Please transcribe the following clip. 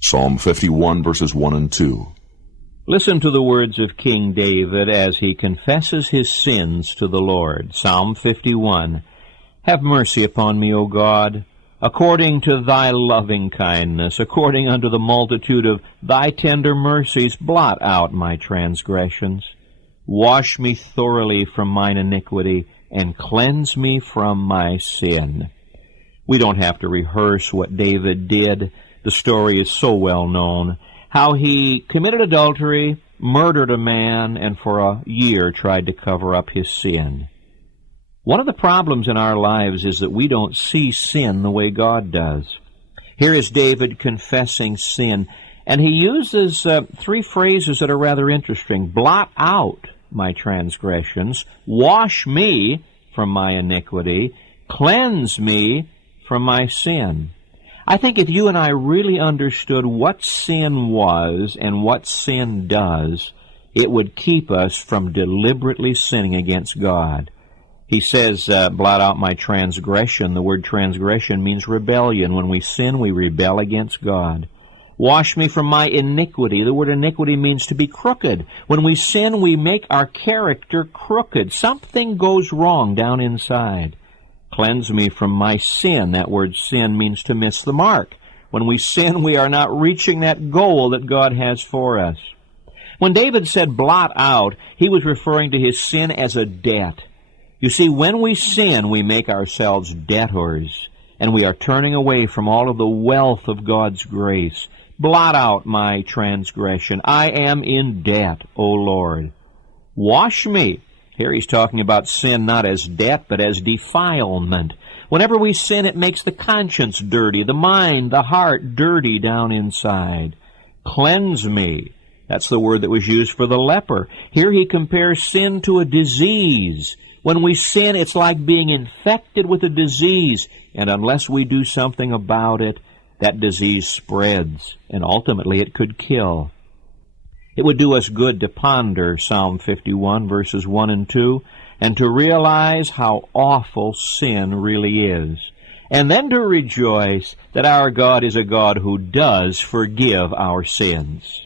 Psalm 51, verses 1 and 2. Listen to the words of King David as he confesses his sins to the Lord. Psalm 51. Have mercy upon me, O God, according to thy loving kindness, according unto the multitude of thy tender mercies, blot out my transgressions. Wash me thoroughly from mine iniquity, and cleanse me from my sin. We don't have to rehearse what David did. The story is so well known. How he committed adultery, murdered a man, and for a year tried to cover up his sin. One of the problems in our lives is that we don't see sin the way God does. Here is David confessing sin, and he uses three phrases that are rather interesting. Blot out my transgressions, wash me from my iniquity, cleanse me from my sin. I think if you and I really understood what sin was and what sin does, it would keep us from deliberately sinning against God. He says, blot out my transgression. The word transgression means rebellion. When we sin, we rebel against God. Wash me from my iniquity. The word iniquity means to be crooked. When we sin, we make our character crooked. Something goes wrong down inside. Cleanse me from my sin. That word sin means to miss the mark. When we sin, we are not reaching that goal that God has for us. When David said blot out, he was referring to his sin as a debt. You see, when we sin, we make ourselves debtors, and we are turning away from all of the wealth of God's grace. Blot out my transgression. I am in debt, O Lord. Wash me. Here he's talking about sin not as debt, but as defilement. Whenever we sin, it makes the conscience dirty, the mind, the heart dirty down inside. Cleanse me. That's the word that was used for the leper. Here he compares sin to a disease. When we sin, it's like being infected with a disease, and unless we do something about it, that disease spreads, and ultimately it could kill. It would do us good to ponder Psalm 51, verses 1 and 2, and to realize how awful sin really is, and then to rejoice that our God is a God who does forgive our sins.